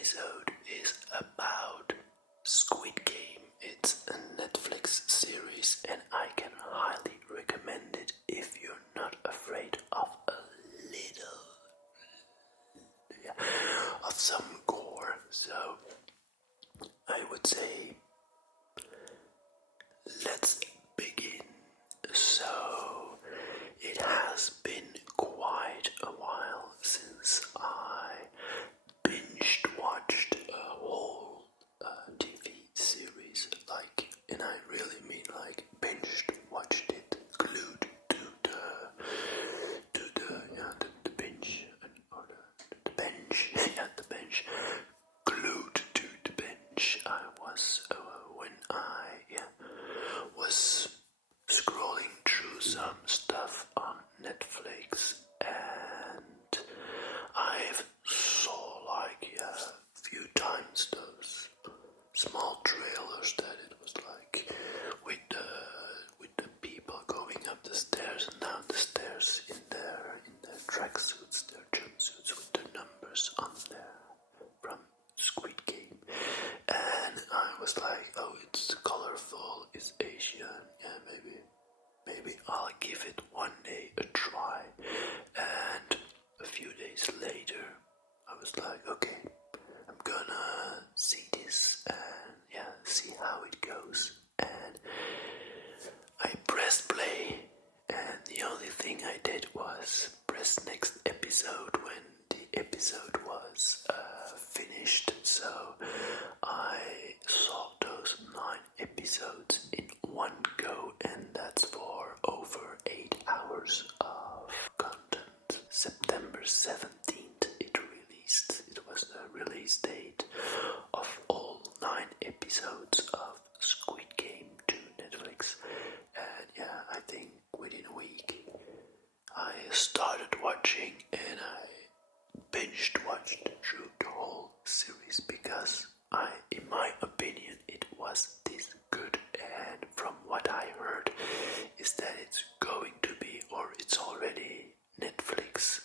episode is about Squid Game. It's a Netflix series and I can highly recommend it if you're not afraid of a little of some gore. So I would say let's begin. So it has been quite a while since I binged watched a whole TV series, and I really mean binged watched it, glued to the bench, or the bench, the bench, glued to the bench. I was when I was scrolling through some stuff on Netflix, and I've saw a few times those small trailers that it was with the people going up the stairs and down the stairs in their tracksuits, their jumpsuits with their numbers on there from Squid Game, and I was like, oh, it's colorful, it's Asian, maybe I'll give it one day a try. And a few days later I was like, okay, I'm gonna see this and see how it goes. And I pressed play, and the only thing I did was press next episode when the episode was finished. So I saw those 9 episodes in one go, and that's for over 8 hours of content. September 17th it released. It was the release date of all 9 episodes of Squid Game to Netflix. And I think within a week I started watching, and I binged watched through the whole series because in my opinion, it was this good. And from what I heard is that it's going to be, or it's already, Netflix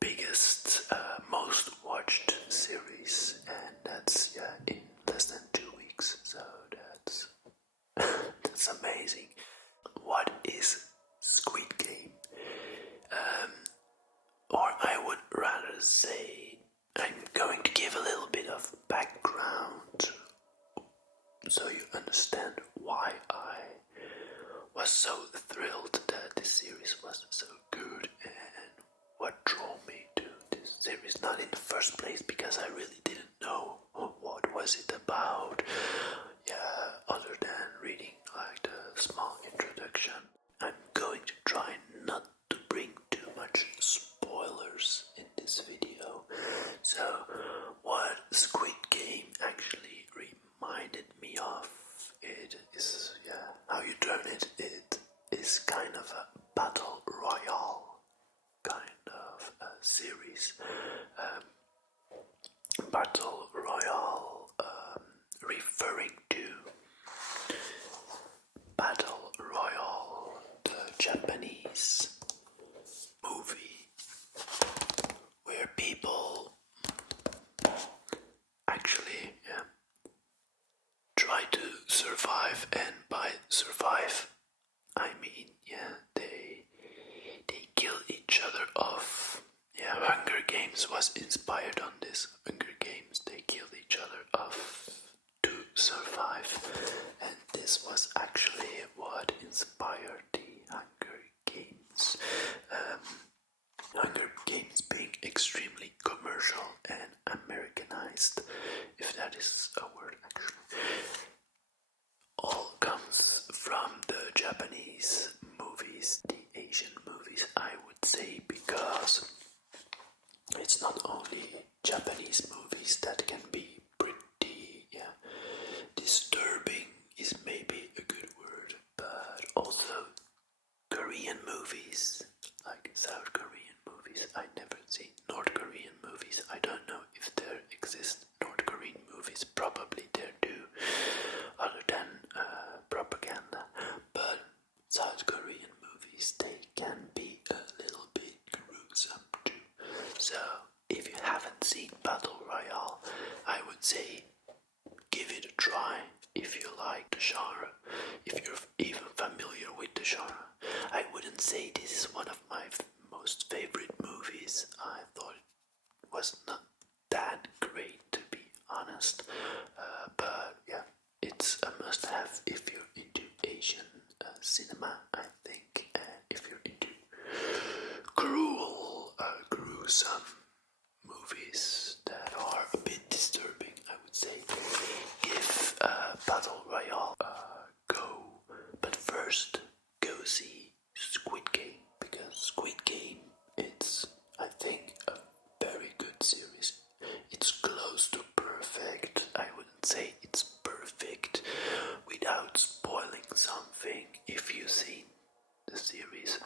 biggest, most watched series, and that's in less than 2 weeks. So that's that's amazing. What is Squid Game? Or I would rather say, I'm going to give a little bit of background so you understand why I was so thrilled that this series was so good and what drew me to this series. Not in the first place because I really didn't know what was it about, other than reading the small introduction. I'm going to try not to bring too much spoilers in this video. So what Squid Game actually reminded me of, it is, how you turn it, it is kind of a battle royale kind of a series. Battle royale, referring to Battle Royale, the Japanese movie where people actually try to survive, and by survive I mean they kill each other off. Hunger Games was inspired on this. Hunger Games, they killed each other off to survive, and this was actually what inspired the Hunger Games. Hunger Games being extremely commercial and Americanized, if that is a word actually, all comes from the Japanese movies, the Asian movies, I would say, because it's not only some movies that are a bit disturbing, I would say. Give Battle Royale a go, but first go see Squid Game, because Squid Game, it's, I think, a very good series. It's close to perfect. I wouldn't say it's perfect without spoiling something. If you've seen the series,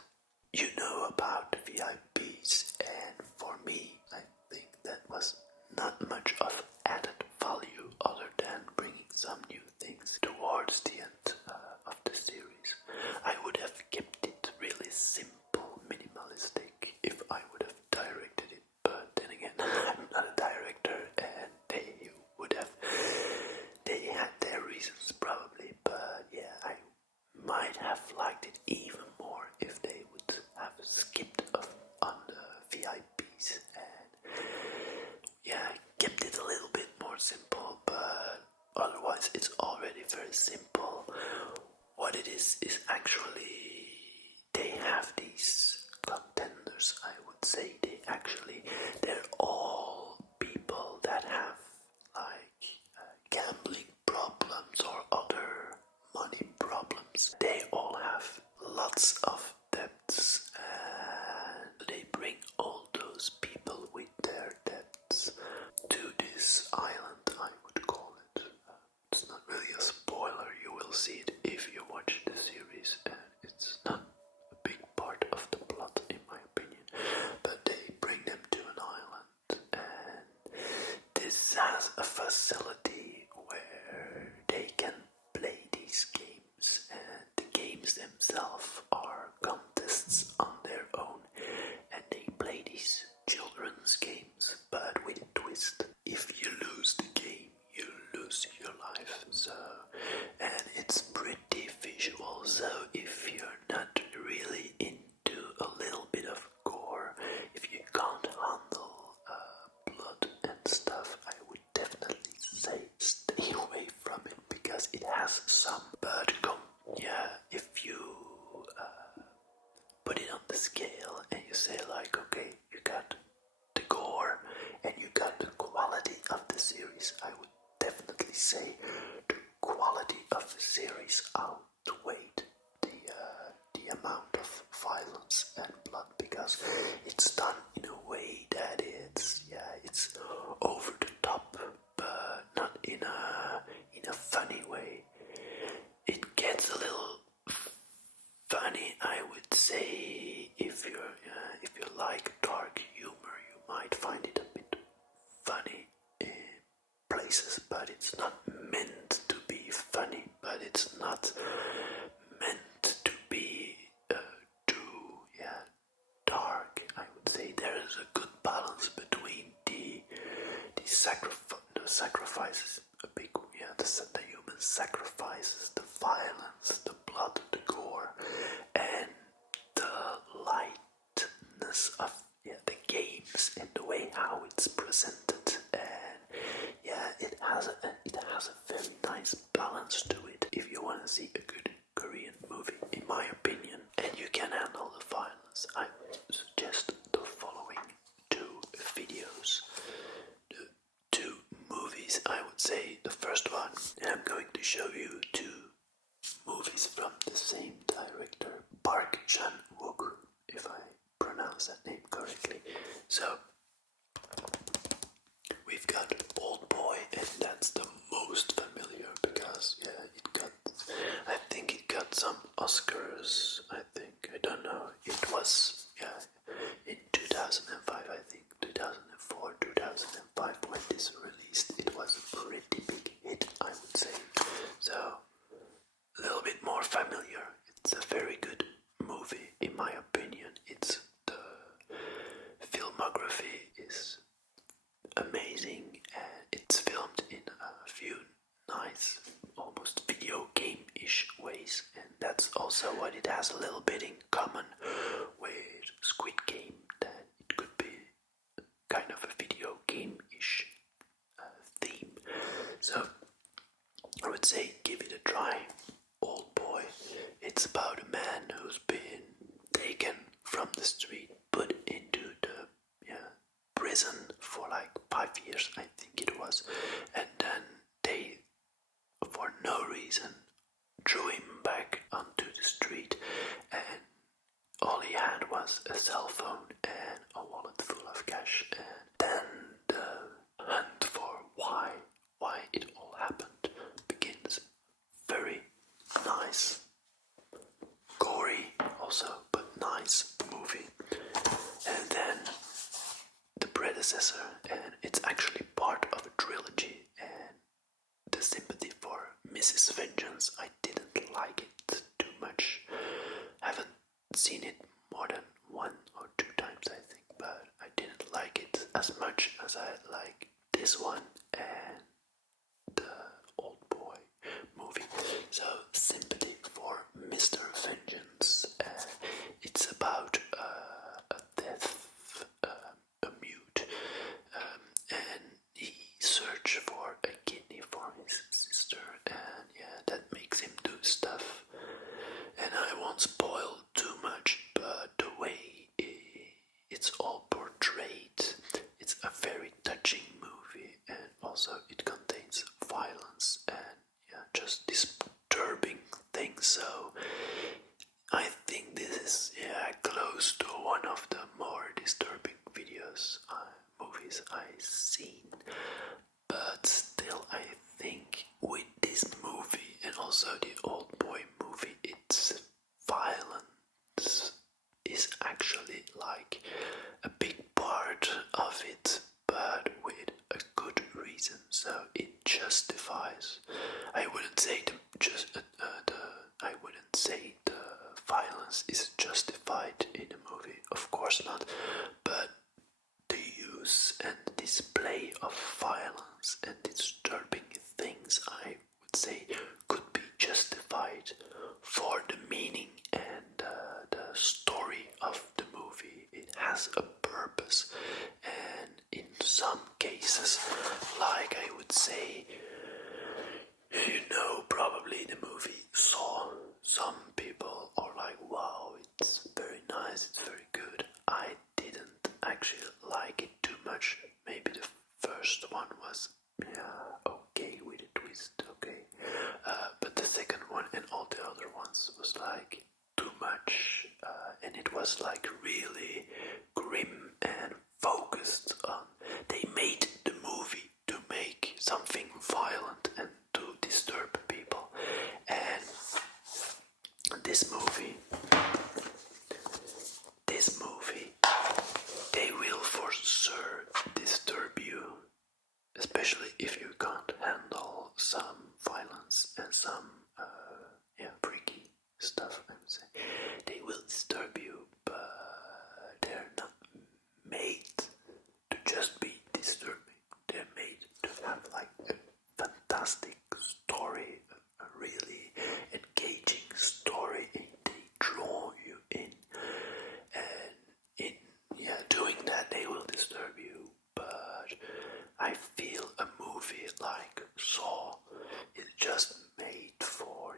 you know about the VIPs, and for me, I think that was not much of added value other than bringing some new things towards the end of the series. I would have kept it really simple, minimalistic, if I would have directed it, but then again, I'm not a director, and they had their reasons probably, but yeah, I might have liked it even more if they would have skipped on the VIPs and yeah, kept it a little bit more simple, but otherwise it's already very simple. What it is actually they have these contenders, I would say. They're all people that have like gambling problems or other money problems. They all have lots of debts, and they bring all those people with their debts to this island, I would call it. It's not really a spoiler, you will see it if you watch the series, and it's not a big part of the plot in my opinion, but they bring them to an island, and this has a facility where they can play these games, and the games themselves are contests on their own, and they play these children's games, but with a twist. If you lose the game, you lose your life. So, and it's pretty visual, so if you're not really into a little bit of gore, if you can't handle blood and stuff, I would definitely say stay away from it, because it has some, but if you put it on the scale and you say like, okay, you got the gore and you got the quality of the series, I would definitely say the quality of the series outweighed the amount of violence and blood, because it's done in a way that it's over the top, but not in a funny way. It gets a little funny, I would say. If you like dark humor, you might find it a bit funny in places, but it's not meant to be funny, but it's not meant to be too dark. I would say there is a good balance between the sacrifices, the human sacrifices, the violence, the blood, the gore, and the lightness of the games and the way how it's presented. And it has a very nice balance to it. If you want to see a good Korean movie, in my opinion, and you can handle the violence, I would suggest the following two videos. The two movies, I would say. The first one, and I'm going to show you two movies from the same director, Park Chan-wook, if I pronounce that name correctly. So, we've got Old Boy, and that's the most familiar because I think it got some Oscars. I don't know. It was in 2005, I think 2004, 2005 when this released. It was a pretty big hit, I would say. So a little bit more familiar. It's a very good movie, in my opinion. The filmography is amazing, and it's filmed in a few nice, almost video game-ish ways, and that's also what it has a little bit in common with Squid Game, that it could be kind of a video game-ish theme. So I would say give it a try. Old Boy. It's about a man who's been taken from the street, put into prison for like 5 years, I think it was, and then they, for no reason, drew him back onto the street, and all he had was a cell phone and a wallet full of cash. And then the hunt for why it all happened begins. Very nice, gory also, but nice movie. And then the predecessor, and it's actually part of a trilogy, and the sympathy for Mrs. Vengeance, I didn't like it too much. Haven't seen it more than 1 or 2 times, I think, but I didn't like it as much as I like this one and the Old Boy movie. So, sympathy for Mr. Vengeance. It's about a deaf, a mute, and he searches for a kidney for his sister, and yeah, that makes him do stuff. And I won't spoil too much, but the way it's all portrayed, it's a very touching movie, and also it contains violence and just disturbing things. So I think this is close to one of the more disturbing movies I've seen. But still, I think with this movie and also the Old Boy movie, its violence is actually like a big part of it, but with a good reason. So it justifies. I wouldn't say I wouldn't say the violence is justified in the movie. Of course not, but the use and display of violence and disturbing things, I would say, could be justified for the meaning and the story of the movie. It has a purpose, and in some cases, like I would say, probably the movie Saw. Some people are like, wow, it's very nice, it's very good. I didn't actually like it too much. Maybe the first one was okay with a twist, okay, but the second one and all the other ones was like too much, and it was like really grim and focused on. They made the movie to make something violent and to disturb people, and this movie, they will for sure disturb you, especially if you can't handle some violence and some freaky stuff, I would say. They will disturb you, but they're not made to just be disturbing. They're made to have like a fantastic story, a really engaging story, and they draw you in, and in doing that they will disturb you. But I feel a movie like Saw is just made for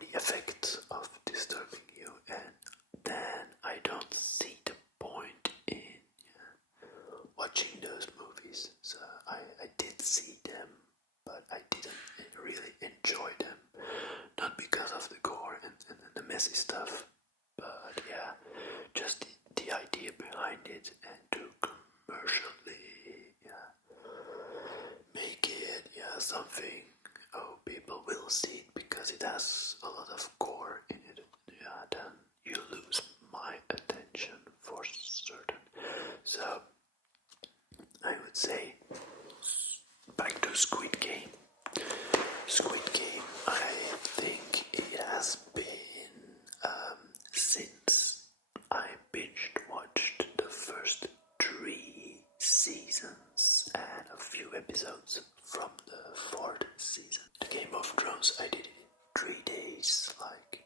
the effect of disturbing you, and then I don't see the point in watching those movies. So I did see them, but I didn't really enjoy them. Not because of the gore and the messy stuff, but just the idea behind it, and to commercially make it something. Oh, people will see it because it has a lot of gore in it. Then you lose my attention for certain. So I would say back to Squid Game. Squid Game, I think it has been since I binge watched the first 3 seasons and a few episodes from the 4th season. The Game of Thrones, I did it in 3 days. Like,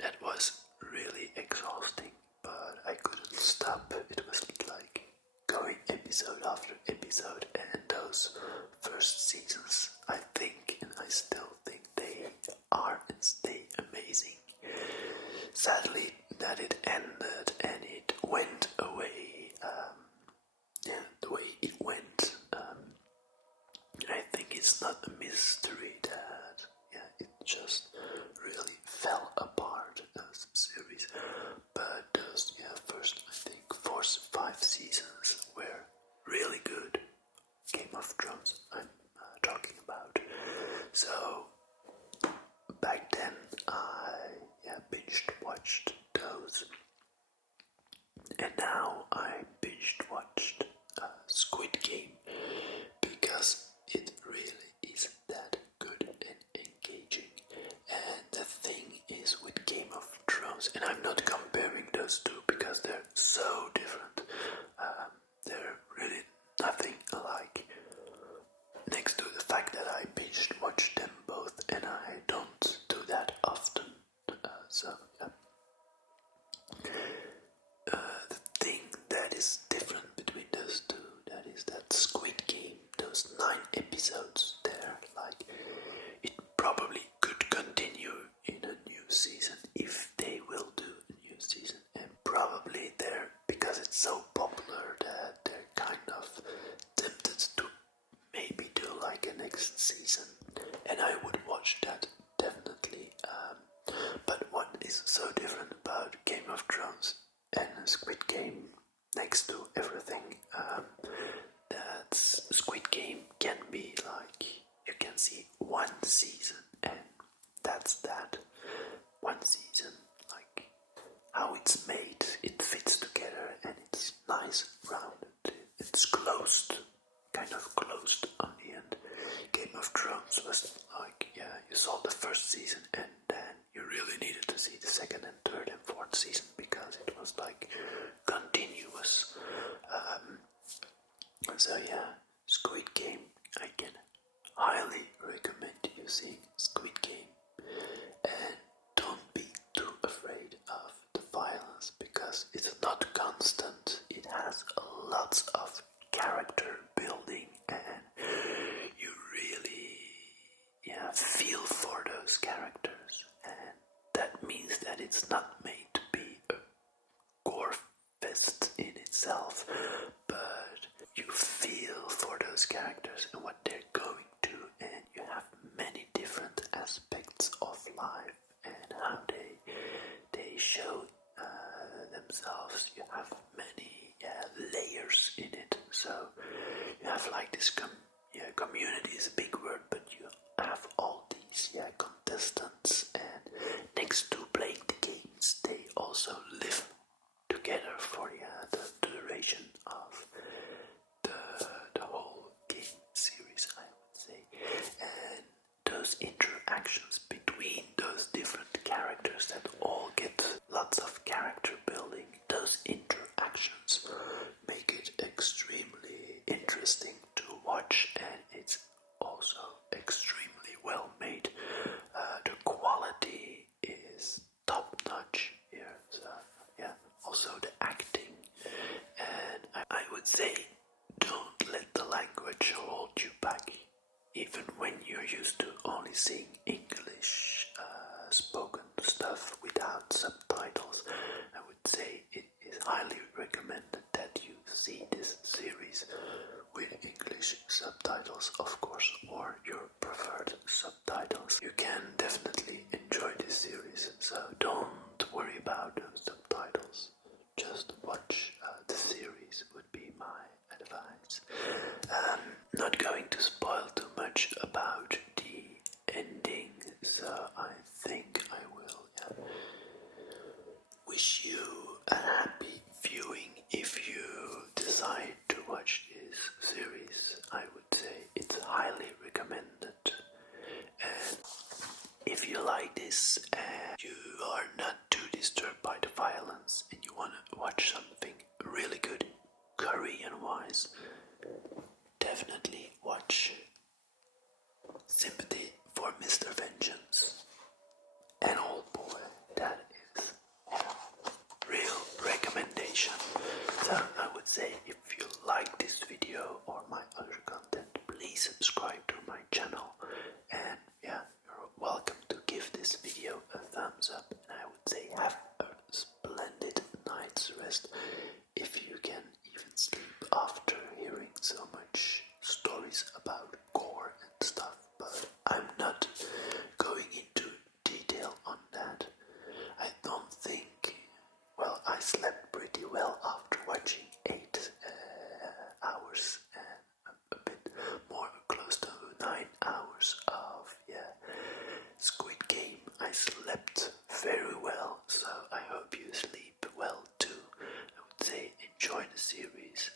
that was really exhausting, but I couldn't stop. It was like going episode after episode, and those first seasons, I think, and I still think they are and stay amazing. Sadly, that it ended and it went away history that it just really fell apart as a series. But those first I think 4 5 seasons were really good. Game of Thrones I'm talking about. So back then I binged watched those, and now I binged watched Squid Game because it really is that good and engaging. And the thing is with Game of Thrones, and I'm not comparing those two because they're so different. They're really nothing alike. Next to the fact that I binge watch them both, and I don't do that often. The thing that is different between those two, that is that Squid Game, those 9 episodes there, like, it probably could continue in a new season if they will do a new season, and probably they're, because it's so popular that they're kind of tempted to maybe do like a next season, and I would watch that definitely. But what is so different about Game of Thrones and Squid Game, next to everything, that Squid Game can be like, you can see one season and that's that. One season, like how it's made, it fits together and it's nice, rounded, it's closed, kind of closed on the end. Game of Thrones was like, you saw the first season and then you really needed to see the second and third and fourth season because it was like continuous. So Squid Game, I can highly recommend you seeing Squid Game, and don't be too afraid of the violence because it's not constant. It has lots of character building and you really feel for those characters, and that means that it's not made to be a gore fest in itself, but you feel for those characters and what they're going to, and you have many different aspects of life and how they show themselves. You have many layers in it, so you have like this community is a big word, but you have all these contestants, and next to playing the games they also live together for the duration of the whole game series, I would say. And those interactions between those different characters that all get lots of character building, those interactions make it extremely interesting to watch, and it's also extremely well made. The quality is top notch here, so also the acting, and I would say don't let the language hold you back, even when you're used to only seeing English spoken stuff without subtitles. I would say it is highly recommended that you see this series with English subtitles, of course, or your preferred subtitles. You can definitely enjoy this series, so don't worry about those subtitles. Just watch the series would be my advice. Not going to spoil too much about the ending, so I think I will wish you a happy viewing if you decide to watch this series. I would say it's highly recommended. And if you like this and you are not too disturbed by the violence and you want to watch something really good Korean wise, definitely watch Sympathy for Mr. Vengeance. And oh boy, that is real recommendation. So I would say if you like this video or my other content, please subscribe to my channel, and you're welcome to give this video a thumbs up, and I would say have a splendid night's rest if you can even sleep after hearing so much stories about gore and stuff. But enjoy the series.